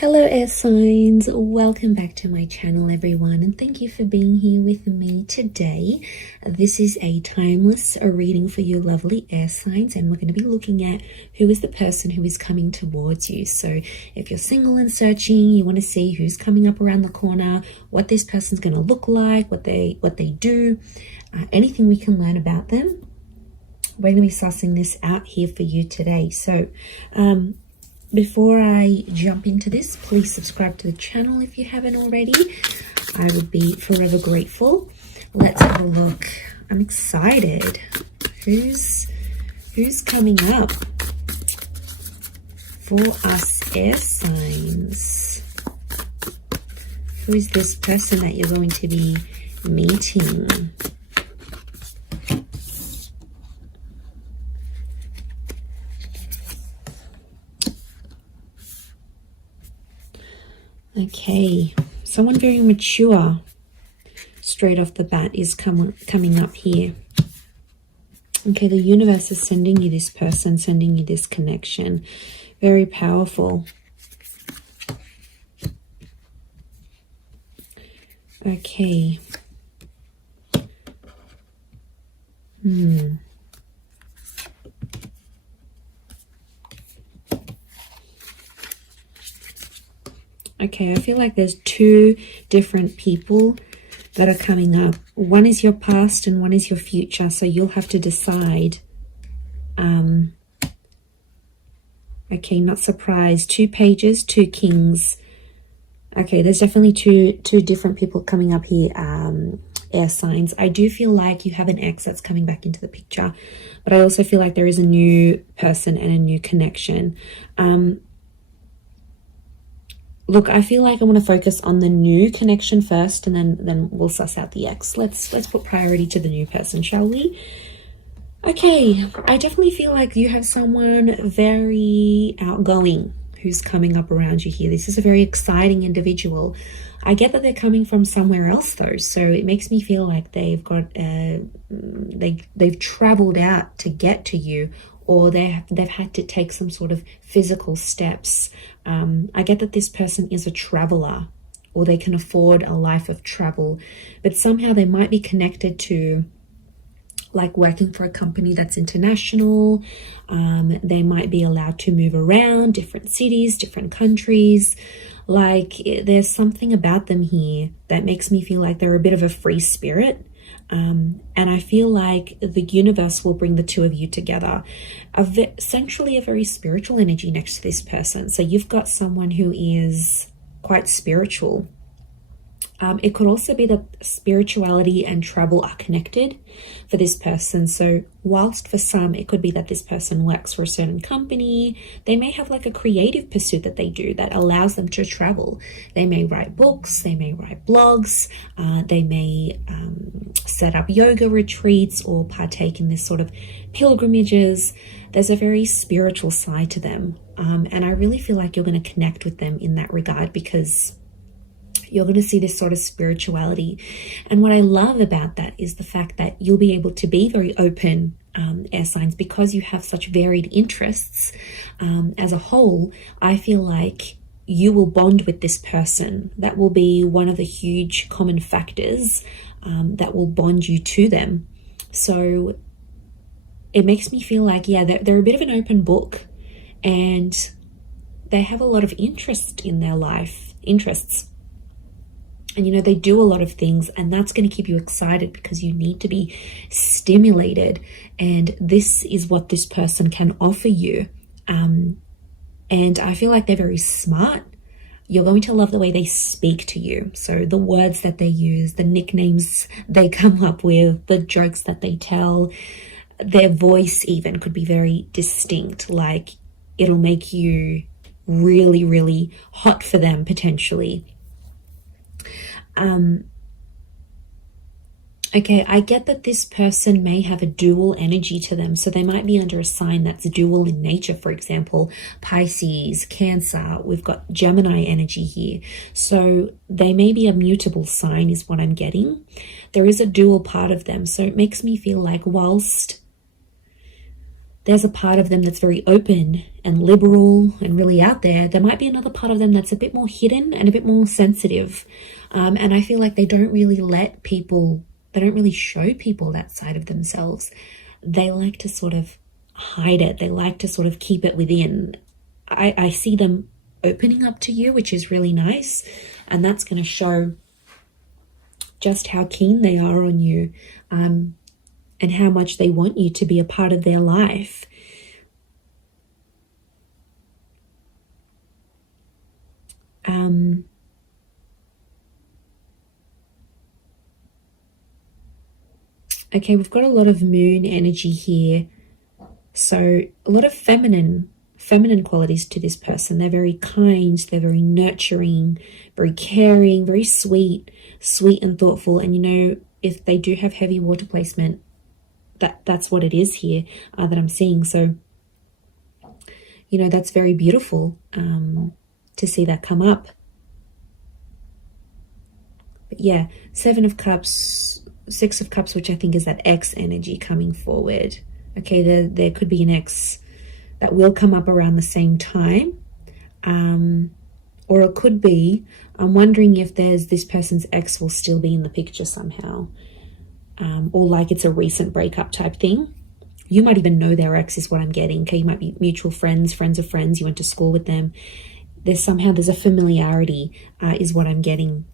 Hello air signs, welcome back to my channel everyone, and thank you for being here with me today. This is a timeless reading for you lovely air signs, and we're going to be looking at who is the person who is coming towards you. So if you're single and searching, you want to see who's coming up around the corner, what this person's going to look like, what they do, anything we can learn about them. We're going to be sussing this out here for you today. So before I jump into this, please subscribe to the channel if you haven't already. I would be forever grateful. Let's have a look. I'm excited. Who's coming up for us air signs? Who is this person that you're going to be meeting? Okay, someone very mature straight off the bat is coming up here. Okay, the universe is sending you this person, sending you this connection. Very powerful. Okay. Okay, I feel like there's two different people that are coming up. One is your past and one is your future. So you'll have to decide. Okay, not surprised. 2 pages, 2 kings. Okay, there's definitely two different people coming up here, air signs. I do feel like you have an ex that's coming back into the picture. But I also feel like there is a new person and a new connection. Look, I feel like I want to focus on the new connection first, and then we'll suss out the ex. Let's put priority to the new person, shall we? Okay, I definitely feel like you have someone very outgoing who's coming up around you here. This is a very exciting individual. I get that they're coming from somewhere else though, so it makes me feel like they've got they've traveled out to get to you, or they've had to take some sort of physical steps. I get that this person is a traveler, or they can afford a life of travel, but somehow they might be connected to like working for a company that's international. They might be allowed to move around different cities, different countries. Like there's something about them here that makes me feel like they're a bit of a free spirit. And I feel like the universe will bring the two of you together. Essentially a very spiritual energy next to this person. So you've got someone who is quite spiritual. It could also be that spirituality and travel are connected for this person. So whilst for some, it could be that this person works for a certain company, they may have like a creative pursuit that they do that allows them to travel. They may write books, they may write blogs, they may set up yoga retreats or partake in this sort of pilgrimages. There's a very spiritual side to them. And I really feel like you're going to connect with them in that regard, because you're going to see this sort of spirituality. And what I love about that is the fact that you'll be able to be very open, air signs, because you have such varied interests. As a whole, I feel like you will bond with this person. That will be one of the huge common factors that will bond you to them. So it makes me feel like, yeah, they're a bit of an open book, and they have a lot of interest in their life, interests. And, you know, they do a lot of things, and that's going to keep you excited because you need to be stimulated. And this is what this person can offer you. And I feel like they're very smart. You're going to love the way they speak to you. So the words that they use, the nicknames they come up with, the jokes that they tell, their voice even could be very distinct. Like it'll make you really, really hot for them potentially. Okay, I get that this person may have a dual energy to them. So they might be under a sign that's dual in nature. For example, Pisces, Cancer, we've got Gemini energy here. So they may be a mutable sign is what I'm getting. There is a dual part of them. So it makes me feel like whilst there's a part of them that's very open and liberal and really out there. There might be another part of them that's a bit more hidden and a bit more sensitive. And I feel like they don't really show people that side of themselves. They like to sort of hide it. They like to sort of keep it within. I see them opening up to you, which is really nice. And that's going to show just how keen they are on you, and how much they want you to be a part of their life. Okay, we've got a lot of moon energy here. So a lot of feminine qualities to this person. They're very kind, they're very nurturing, very caring, very sweet and thoughtful. And you know, if they do have heavy water placement, that's what it is here that I'm seeing. So, you know, that's very beautiful to see that come up. But yeah, 7 of Cups, 6 of Cups, which I think is that ex energy coming forward. Okay, there could be an ex that will come up around the same time. Or it could be, I'm wondering if this person's ex will still be in the picture somehow. Or like it's a recent breakup type thing. You might even know their ex is what I'm getting. Okay, you might be mutual friends of friends. You went to school with them. There's a familiarity is what I'm getting.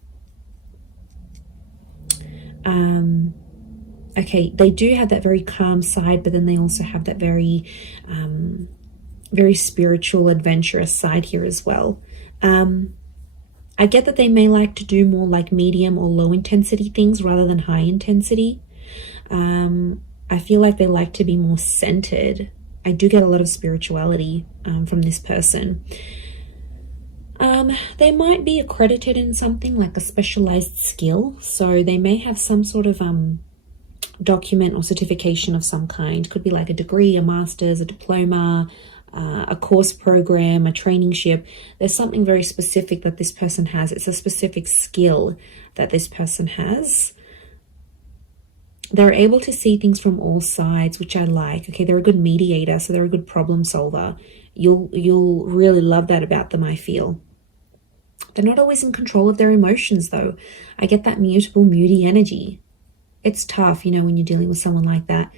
Okay, they do have that very calm side, but then they also have that very spiritual, adventurous side here as well. I get that they may like to do more like medium or low intensity things rather than high intensity. I feel like they like to be more centered. I do get a lot of spirituality from this person. They might be accredited in something like a specialized skill. So they may have some sort of document or certification of some kind. Could be like a degree, a master's, a diploma, a course program, a traineeship. There's something very specific that this person has. It's a specific skill that this person has. They're able to see things from all sides, which I like. Okay, they're a good mediator, so they're a good problem solver. You'll really love that about them, I feel. They're not always in control of their emotions, though. I get that mutable, moody energy. It's tough, you know, when you're dealing with someone like that.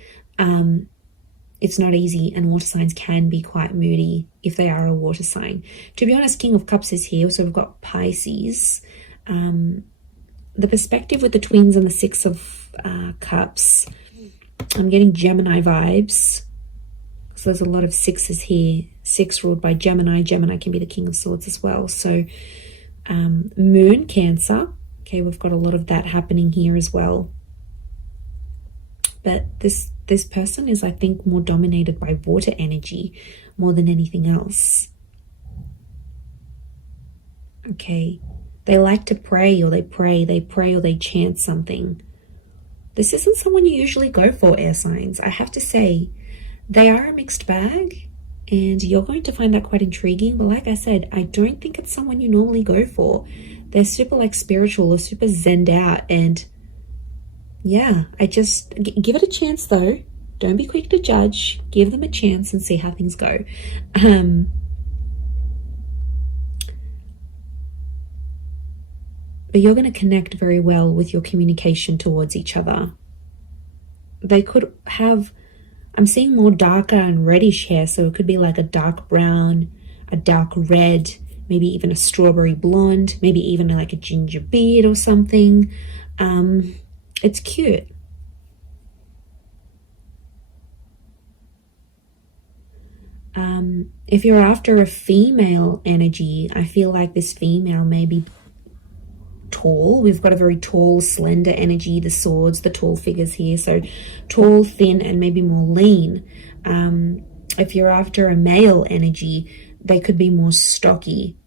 It's not easy, and water signs can be quite moody if they are a water sign. To be honest, King of Cups is here, so we've got Pisces. The perspective with the twins and the 6 of Cups, I'm getting Gemini vibes. So there's a lot of 6s here. 6 ruled by Gemini. Gemini can be the King of Swords as well. So Moon, Cancer. Okay, we've got a lot of that happening here as well. But this person is, I think, more dominated by water energy more than anything else. Okay. They like to pray, or they pray, or they chant something. This isn't someone you usually go for, air signs. I have to say, they are a mixed bag, and you're going to find that quite intriguing. But like I said, I don't think it's someone you normally go for. They're super like spiritual or super zenned out, and yeah, I just give it a chance though. Don't be quick to judge. Give them a chance and see how things go. But you're going to connect very well with your communication towards each other. They could have, I'm seeing more darker and reddish hair, so it could be like a dark brown, a dark red, maybe even a strawberry blonde, maybe even like a ginger beard or something. It's cute. If you're after a female energy, I feel like this female may be tall. We've got a very tall, slender energy, the swords, the tall figures here. So tall, thin, and maybe more lean. If you're after a male energy, they could be more stocky.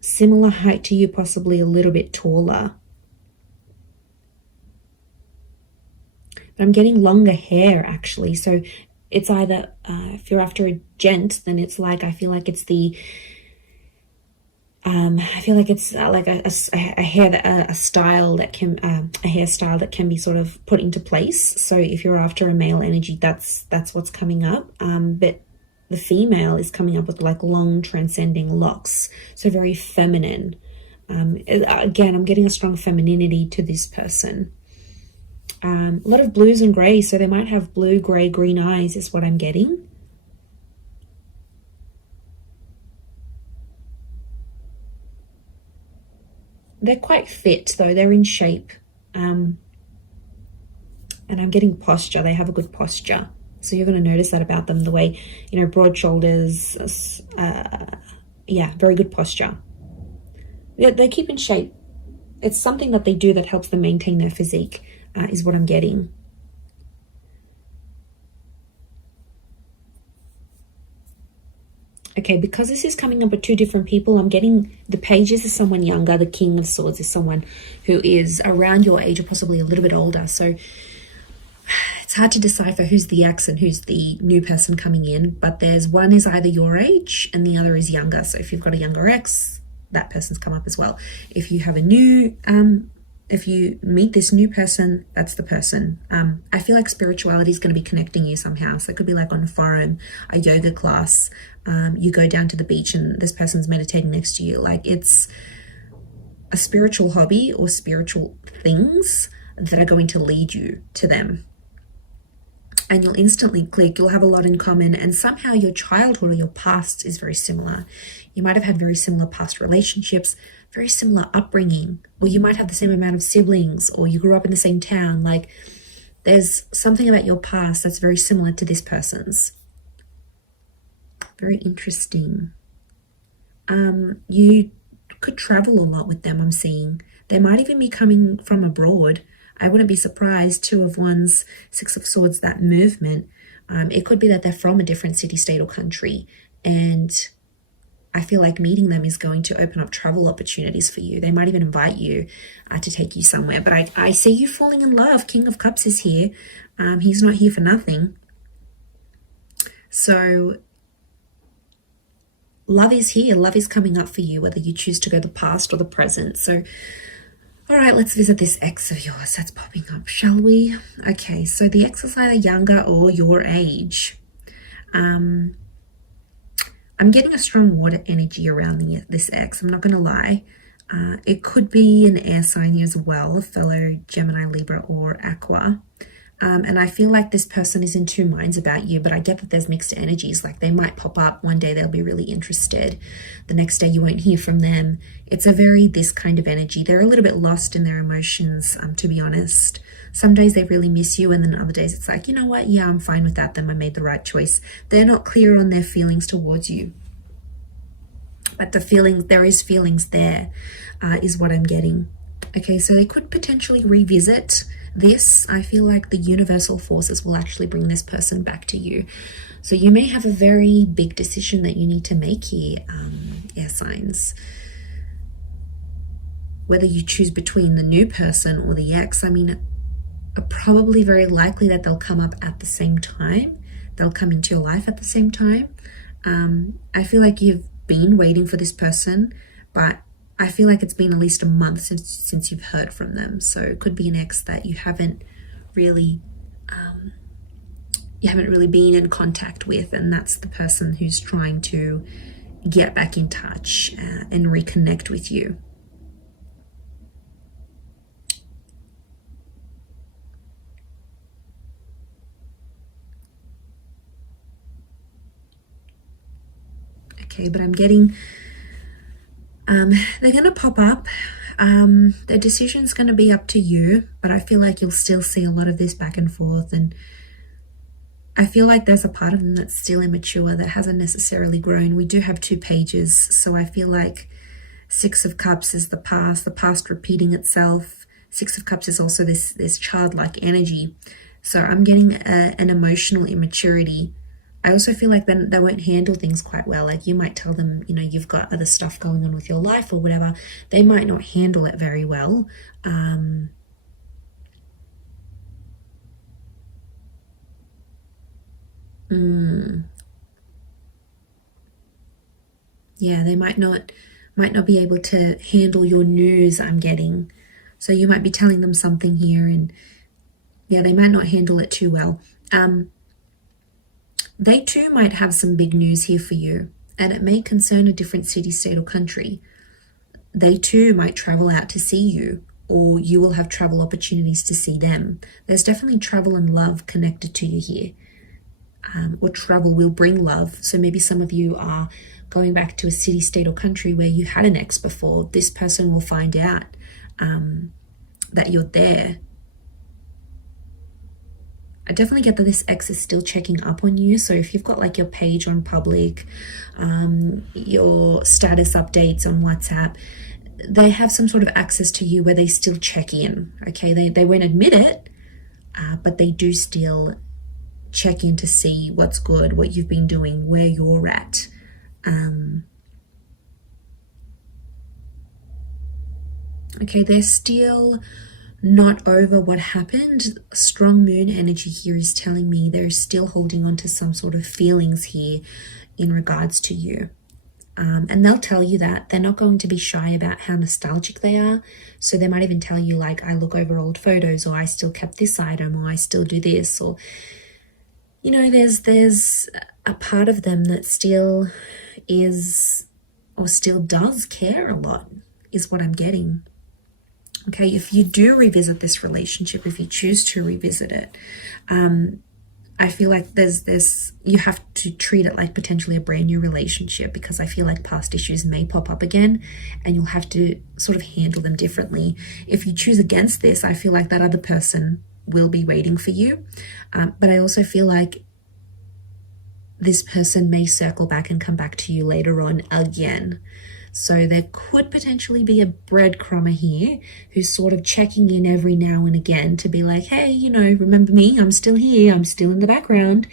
Similar height to you, possibly a little bit taller. But I'm getting longer hair, actually. So it's either, if you're after a gent, then it's like, I feel like it's the I feel like it's like a style that can a hairstyle that can be sort of put into place. So if you're after a male energy, that's what's coming up. But the female is coming up with like long transcending locks, so very feminine. Again, I'm getting a strong femininity to this person. A lot of blues and grays, so they might have blue, gray, green eyes is what I'm getting. They're quite fit though, they're in shape. And I'm getting posture, they have a good posture. So you're going to notice that about them, the way, you know, broad shoulders, yeah, very good posture. They keep in shape. It's something that they do that helps them maintain their physique, is what I'm getting. Okay, because this is coming up with two different people, I'm getting the pages is someone younger, the King of Swords is someone who is around your age or possibly a little bit older. So it's hard to decipher who's the ex and who's the new person coming in, but there's one is either your age and the other is younger. So if you've got a younger ex, that person's come up as well. If you have a new, if you meet this new person, that's the person. I feel like spirituality is going to be connecting you somehow. So it could be like on a forum, a yoga class, you go down to the beach and this person's meditating next to you. Like it's a spiritual hobby or spiritual things that are going to lead you to them. And you'll instantly click, you'll have a lot in common, and somehow your childhood or your past is very similar. You might have had very similar past relationships, very similar upbringing, or you might have the same amount of siblings, or you grew up in the same town. Like there's something about your past that's very similar to this person's. Very interesting. You could travel a lot with them, I'm seeing. They might even be coming from abroad. I wouldn't be surprised. Two of Wands, Six of Swords, that movement. It could be that they're from a different city, state, or country. And I feel like meeting them is going to open up travel opportunities for you. They might even invite you to take you somewhere. But I see you falling in love. King of Cups is here. He's not here for nothing. So love is here. Love is coming up for you, whether you choose to go the past or the present. So all right, let's visit this ex of yours that's popping up, shall we? Okay, so the ex is either younger or your age. I'm getting a strong water energy around this ex, I'm not going to lie. It could be an air sign as well, a fellow Gemini, Libra, or Aqua. And I feel like this person is in two minds about you, but I get that there's mixed energies. Like they might pop up one day, they'll be really interested. The next day you won't hear from them. It's a very this kind of energy. They're a little bit lost in their emotions, to be honest. Some days they really miss you, and then other days it's like, you know what? Yeah, I'm fine with that. Then I made the right choice. They're not clear on their feelings towards you. But the feelings, there is feelings there, is what I'm getting. Okay, so they could potentially revisit this. I feel like the universal forces will actually bring this person back to you. So you may have a very big decision that you need to make here, air signs. Whether you choose between the new person or the ex, I mean, probably very likely that they'll come up at the same time. They'll come into your life at the same time. I feel like you've been waiting for this person, but I feel like it's been at least a month since you've heard from them. So it could be an ex that you haven't really been in contact with, and that's the person who's trying to get back in touch and reconnect with you. Okay, but I'm getting they're going to pop up. Their decision's going to be up to you, but I feel like you'll still see a lot of this back and forth, and I feel like there's a part of them that's still immature, that hasn't necessarily grown. We do have two pages, so I feel like Six of Cups is the past repeating itself. Six of Cups is also this childlike energy. So I'm getting an emotional immaturity. I also feel like then they won't handle things quite well. Like you might tell them, you know, you've got other stuff going on with your life or whatever. They might not handle it very well. Yeah, they might not might not be able to handle your news, I'm getting. So you might be telling them something here and yeah, they might not handle it too well. They too might have some big news here for you, and it may concern a different city, state, or country. They too might travel out to see you, or you will have travel opportunities to see them. There's definitely travel and love connected to you here. Or travel will bring love. So maybe some of you are going back to a city, state, or country where you had an ex before. This person will find out that you're there. I definitely get that this ex is still checking up on you. So if you've got like your page on public, your status updates on WhatsApp, they have some sort of access to you where they still check in. Okay, they won't admit it, but they do still check in to see what's good, what you've been doing, where you're at. Okay, they're still not over what happened. Strong moon energy here is telling me they're still holding on to some sort of feelings here in regards to you. And they'll tell you that. They're not going to be shy about how nostalgic they are. So they might even tell you like, I look over old photos, or I still kept this item, or I still do this, or you know, there's a part of them that still is or still does care a lot, is what I'm getting. Okay, if you do revisit this relationship, if you choose to revisit it, I feel like there's you have to treat it like potentially a brand new relationship, because I feel like past issues may pop up again and you'll have to sort of handle them differently. If you choose against this, I feel like that other person will be waiting for you. But I also feel like this person may circle back and come back to you later on again. So there could potentially be a breadcrumber here who's sort of checking in every now and again to be like, hey, you know, remember me? I'm still here. I'm still in the background.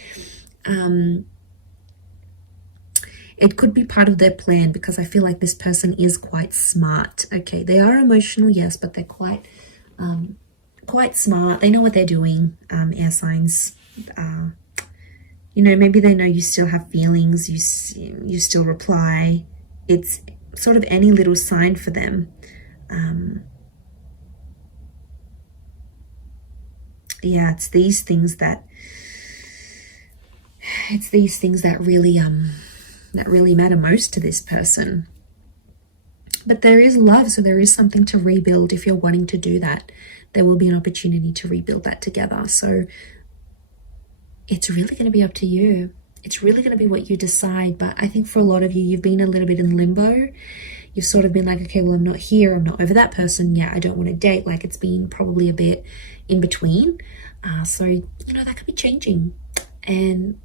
It could be part of their plan, because I feel like this person is quite smart. Okay, they are emotional, yes, but they're quite smart. They know what they're doing, air signs. You know, maybe they know you still have feelings. You still reply. It's sort of any little sign for them. Yeah, it's these things that really matter most to this person. But there is love, so there is something to rebuild. If you're wanting to do that, there will be an opportunity to rebuild that together. So it's really going to be up to you. It's really going to be what you decide. But I think for a lot of you, you've been a little bit in limbo. You've sort of been like, okay, well, I'm not here. I'm not over that person. Yeah, I don't want to date. Like, it's been probably a bit in between. So, you know, that could be changing. And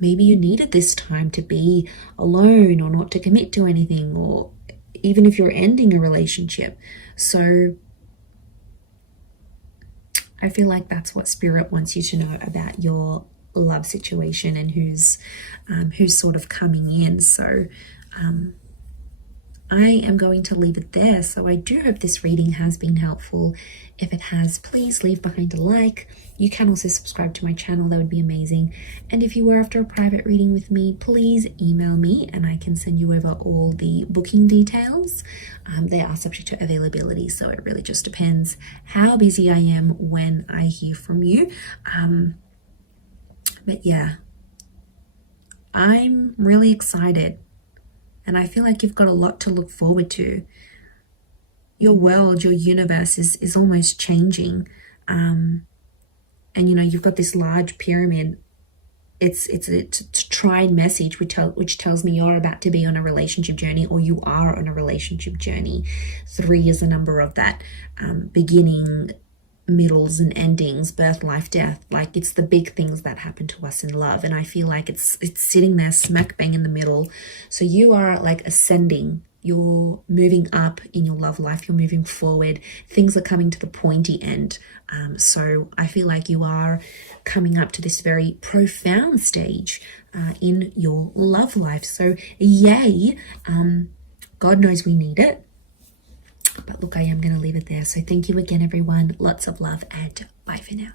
maybe you needed this time to be alone, or not to commit to anything, or even if you're ending a relationship. So I feel like that's what Spirit wants you to know about your love situation and who's sort of coming in. So I am going to leave it there. So I do hope this reading has been helpful. If it has, please leave behind a like. You can also subscribe to my channel. That would be amazing. And if you were after a private reading with me, please email me and I can send you over all the booking details. They are subject to availability, so it really just depends how busy I am when I hear from you. But yeah, I'm really excited. And I feel like you've got a lot to look forward to. Your world, your universe is almost changing. And, you know, you've got this large pyramid. It's a tried message which tells me you're about to be on a relationship journey, or you are on a relationship journey. 3 is a number of that. Beginning, middles and endings, birth, life, death. Like, it's the big things that happen to us in love, and I feel like it's sitting there smack bang in the middle. So you are like ascending, you're moving up in your love life, you're moving forward, things are coming to the pointy end. So I feel like you are coming up to this very profound stage in your love life. So yay, God knows we need it. But look, I am going to leave it there. So thank you again, everyone. Lots of love, and bye for now.